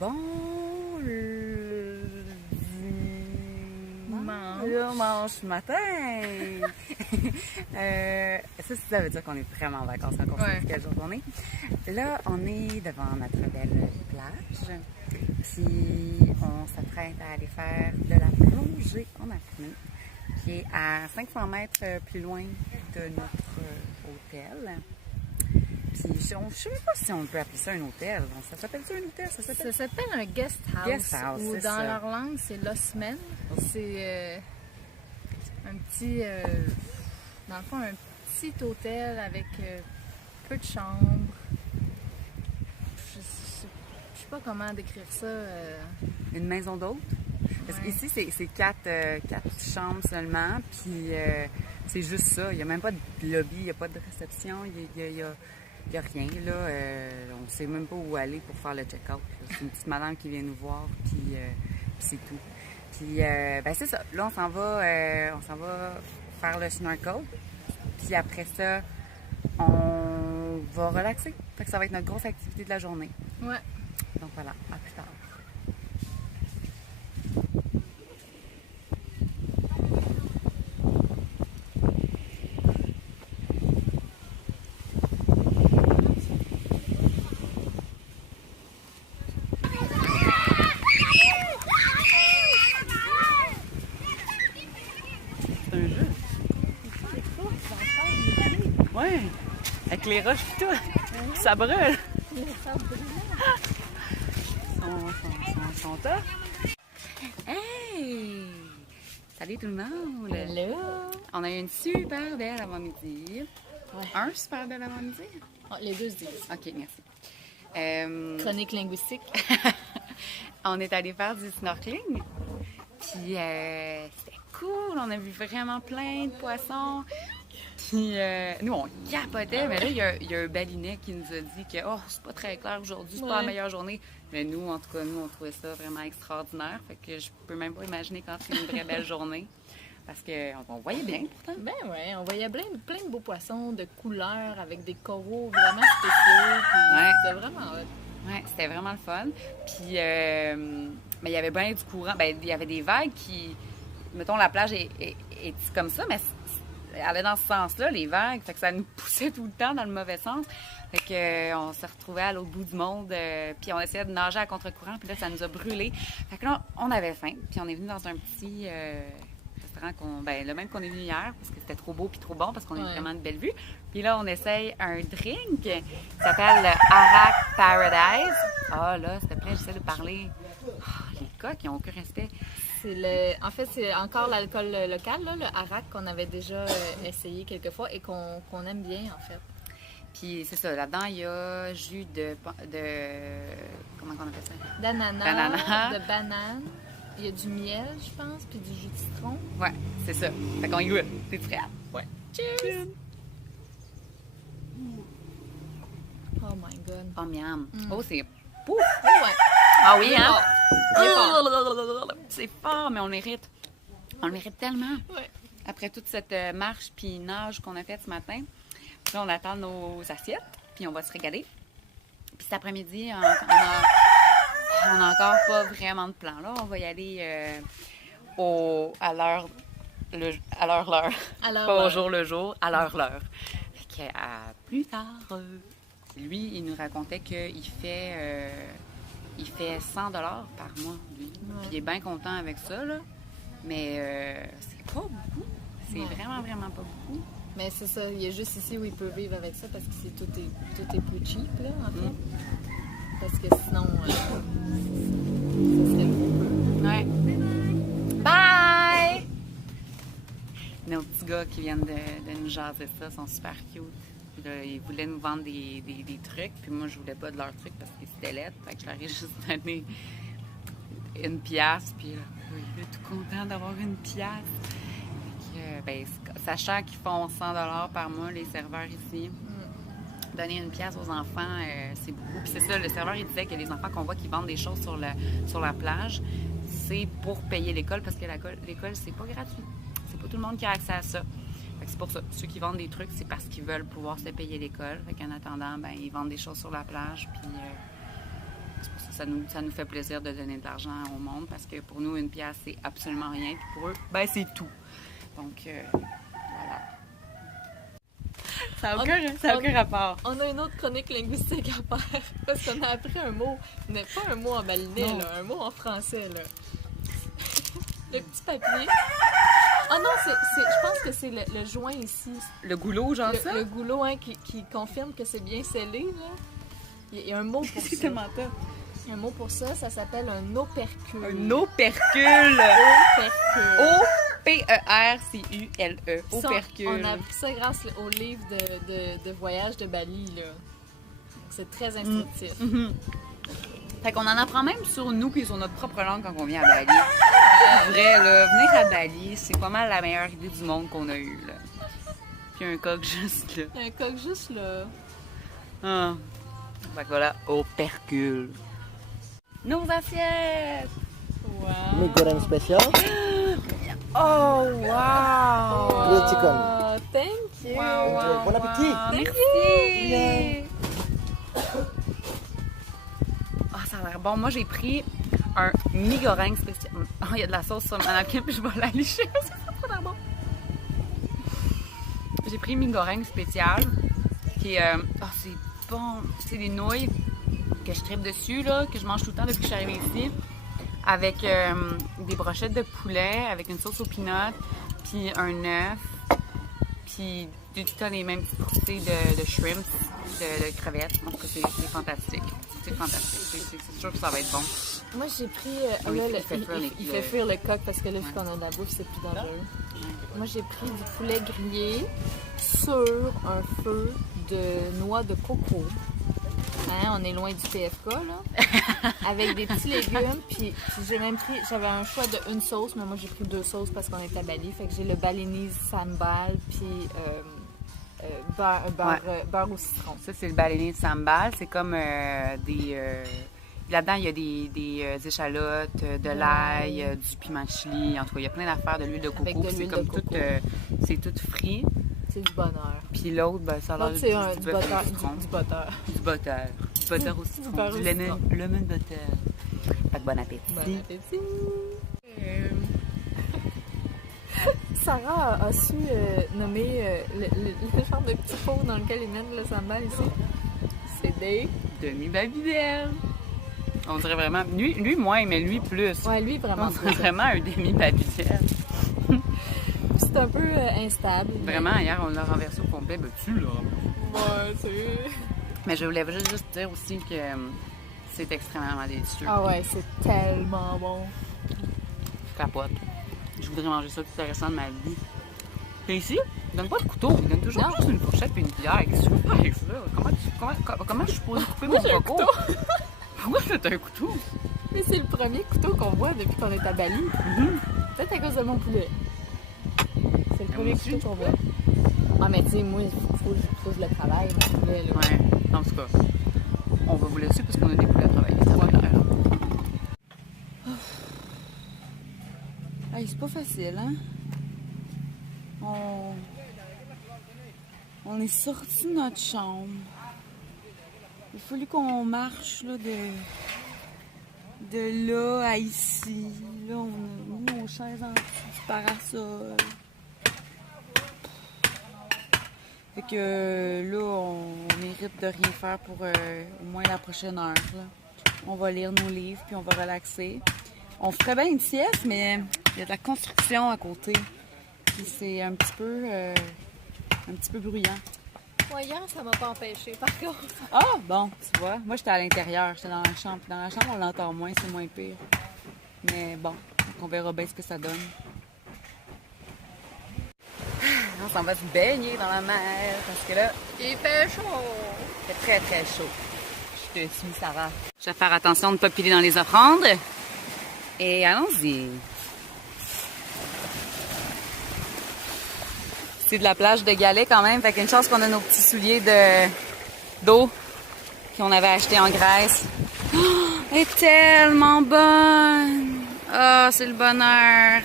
Bon dimanche matin! Ça veut dire qu'on est vraiment en vacances quand on sait quel jour on est. Là, on est devant notre belle plage. Puis on s'apprête à aller faire de la plongée en apnée, qui est à 500 mètres plus loin de notre hôtel. Puis je ne sais pas si on peut appeler ça un hôtel. Ça s'appelle-tu un hôtel? Ça s'appelle un guest house. Guest house, ou c'est dans ça. leur langue, c'est Losmen. C'est un petit... dans le fond, un petit hôtel avec peu de chambres. Je sais pas comment décrire ça. Une maison d'hôte. Parce qu'ici, c'est quatre chambres seulement. Puis c'est juste ça. Il n'y a même pas de lobby, il n'y a pas de réception, il y a rien. Là. On ne sait même pas où aller pour faire le check-out. C'est une petite madame qui vient nous voir, puis c'est tout. Puis c'est ça. Là, on s'en va faire le snorkel. Puis après ça, on va relaxer. Fait que ça va être notre grosse activité de la journée. Ouais. Donc voilà, à plus tard. C'est un jeu. Ouais, avec les roches et tout. Ça brûle. Sont top. Hey! Salut tout le monde! Hello! On a eu une super belle avant-midi. Ouais. Un super bel avant-midi? Oh, les deux se disent. OK, merci. Chronique linguistique. On est allé faire du snorkeling. Puis c'était cool. On a vu vraiment plein de poissons. Puis nous, on capotait. Mais là, il y a un balinet qui nous a dit que c'est pas très clair aujourd'hui, c'est pas la meilleure journée. Mais nous, en tout cas, on trouvait ça vraiment extraordinaire. Fait que je peux même pas imaginer quand c'est une vraie belle journée. Parce qu'on voyait bien, pourtant. Ben ouais, on voyait plein de beaux poissons de couleurs avec des coraux vraiment spéciaux. C'était vraiment hot. Oui, c'était vraiment le fun. Puis, mais il y avait bien du courant. Ben, il y avait des vagues qui... Mettons, la plage est comme ça, mais elle allait dans ce sens-là, les vagues. Fait que ça nous poussait tout le temps dans le mauvais sens. Fait que on se retrouvait à l'autre bout du monde. Puis on essayait de nager à contre-courant. Puis là, ça nous a brûlés. Fait que là, on avait faim. Puis on est venu dans un petit... restaurant le même qu'on est venu hier, parce que c'était trop beau puis trop bon, parce qu'on a eu vraiment une belle vue. Puis là, on essaye un drink qui s'appelle le Arak Paradise. Ah là, s'il te plaît, j'essaie de parler. Les gars qui n'ont aucun respect. En fait, c'est encore l'alcool local, là, le Arak, qu'on avait déjà essayé quelques fois et qu'on aime bien, en fait. Puis c'est ça, là-dedans, il y a jus de comment on appelle ça? D'ananas, de banane. Il y a du miel, je pense, puis du jus de citron. Ouais, c'est ça. Fait qu'on y goûte. T'es prêt? Ouais. Cheers! Oh my God. Oh, miam. Oh, c'est... Pouf! Oh, ouais. Ah oui, hein? Il est fort. C'est fort, mais on le mérite. On le mérite tellement. Ouais. Après toute cette marche puis nage qu'on a faite ce matin, puis là, on attend nos assiettes, puis on va se régaler. Puis cet après-midi, on n'a encore pas vraiment de plan. Là, on va y aller à l'heure. Pas au jour le jour, à l'heure. Fait que, à plus tard. Lui, il nous racontait qu'il fait 100 $ par mois, lui. Puis il est bien content avec ça, là. Mais c'est pas beaucoup. C'est vraiment, vraiment pas beaucoup. Mais c'est ça, il y a juste ici où il peut vivre avec ça parce que tout est plus cheap, là, en fait. Parce que sinon, ça serait trop peu. Ouais. Bye! Nos petits gars qui viennent de nous jaser ça sont super cute. Puis là, ils voulaient nous vendre des trucs, puis moi, je voulais pas de leurs trucs parce que c'était laid. Fait que je leur ai juste donné une pièce, puis là, il est tout content d'avoir une pièce. Sachant qu'ils font 100 $ par mois, les serveurs ici, donner une pièce aux enfants, c'est beaucoup. Puis c'est ça, le serveur, il disait que les enfants qu'on voit qui vendent des choses sur la plage, c'est pour payer l'école, parce que l'école, c'est pas gratuit. C'est pas tout le monde qui a accès à ça. Fait que c'est pour ça. Ceux qui vendent des trucs, c'est parce qu'ils veulent pouvoir se payer l'école. Fait qu'en attendant, ils vendent des choses sur la plage, puis c'est pour ça. ça nous fait plaisir de donner de l'argent au monde parce que pour nous, une pièce, c'est absolument rien. Puis pour eux, ben c'est tout. Donc, voilà. Ça n'a aucun rapport. On a une autre chronique linguistique à faire parce qu'on a appris un mot, mais pas un mot en balinais, là, un mot en français. Là. Le petit papier. Ah non, je pense que c'est le joint ici. Le goulot, genre ça? Le goulot hein, qui confirme que c'est bien scellé. Là. Il y a un mot pour c'est ça. tellement top. Un mot pour ça, ça s'appelle un opercule. Un opercule! Opercule. O-P-E-R-C-U-L-E. Opercule. On a appris ça grâce au livre de voyage de Bali. Là. C'est très instructif. Fait qu'on en apprend même sur nous puis sur notre propre langue quand on vient à Bali. Pour vrai, là, venir à Bali, c'est pas mal la meilleure idée du monde qu'on a eue, là. Puis un coq juste là. Un coq juste là. Ah. Fait que voilà, opercule. Nos assiettes! Wow. Mie goreng spesial. Oh, wow! Grilled chicken. Thank you. Wow, Bon appétit. Merci! Ah, ça a l'air bon. Moi, j'ai pris un mi-goreng spécial. Oh, il y a de la sauce sur ma napkin, puis je vais la licher. Ça a l'air bon. J'ai pris mi-goreng spécial, qui est... c'est bon. C'est des nouilles que je tripe dessus, là, que je mange tout le temps depuis que je suis arrivée ici, avec des brochettes de poulet, avec une sauce aux peanuts, puis un œuf, puis tout le temps les mêmes petites croustilles de shrimp, de crevettes. Donc, c'est fantastique. C'est fantastique. C'est sûr que ça va être bon. Moi, j'ai pris... Oui, là, il il fait fait fuir le coq parce que là, vu qu'on a de la bouffe, c'est plus dangereux. Ouais. Moi, j'ai pris du poulet grillé sur un feu de noix de coco. Hein, on est loin du PFK, là. Avec des petits légumes. Puis j'ai même pris... J'avais un choix de une sauce, mais moi, j'ai pris 2 sauces parce qu'on est à Bali. Fait que j'ai le balinese sambal, puis... beurre au citron. Ça, c'est le balinese sambal. C'est comme des... Là-dedans, il y a des échalotes, de l'ail, du piment chili. En tout cas, il y a plein d'affaires, de l'huile de coco. Avec de C'est l'huile comme de coco. c'est tout frit. C'est du bonheur. Puis l'autre, ben, ça a l'air L'autre, c'est du du bœuf butter. au citron. Du butter. Du butter. Du butter au citron. beurre au Du citron. lemon butter. Fait que bon appétit. Bon appétit! Sarah a su nommer le genre de petit pot dans lequel ils mettent le sambal ici. C'est des... Demi-babybel. On dirait vraiment... Lui moins, mais lui plus. Ouais, lui, vraiment. On dirait vraiment un demi-babybel. C'est un peu instable. Vraiment, hier, on l'a renversé au complet. Ben, tu l'as. Ouais, c'est... Mais je voulais juste dire aussi que c'est extrêmement délicieux. Ah ouais, c'est tellement bon. Je capote. Je voudrais manger ça tout le restant de ma vie. Puis ici, il donne pas de couteau. Il donne toujours juste une fourchette et une cuillère. Qu'est-ce que tu veux faire avec ça? Comment je suis supposée couper mon coco? Pourquoi c'est un couteau? Mais c'est le premier couteau qu'on voit depuis qu'on est à Bali. Peut-être à cause de mon poulet. C'est le premier couteau qu'on voit. Ah, mais tu sais, moi, il faut que je le travaille, mon poulet. Là. Ouais, en tout cas, on va vous laisser parce qu'on a des poulets à travailler. Ça va l'air. Hey, c'est pas facile, hein? On est sorti de notre chambre. Il a fallu qu'on marche là, de là à ici. Là, on a mis nos chaises en dessous du parasol. Fait que là, on mérite de rien faire pour au moins la prochaine heure. Là. On va lire nos livres puis on va relaxer. On ferait bien une sieste, mais il y a de la construction à côté. Puis c'est un petit peu bruyant. Ouais, hier, ça m'a pas empêché, par contre. Ah, bon, tu vois. Moi, j'étais à l'intérieur, j'étais dans la chambre. Puis dans la chambre, on l'entend moins, c'est moins pire. Mais bon, on verra bien ce que ça donne. On s'en va se baigner dans la mer parce que là, Il fait chaud! c'est très, très chaud. Je te suis, Sarah. Je vais faire attention de ne pas piler dans les offrandes. Et allons-y. C'est de la plage de Galets quand même. Fait qu'une chance qu'on a nos petits souliers d'eau qu'on avait achetés en Grèce. Oh, elle est tellement bonne! Ah, c'est le bonheur!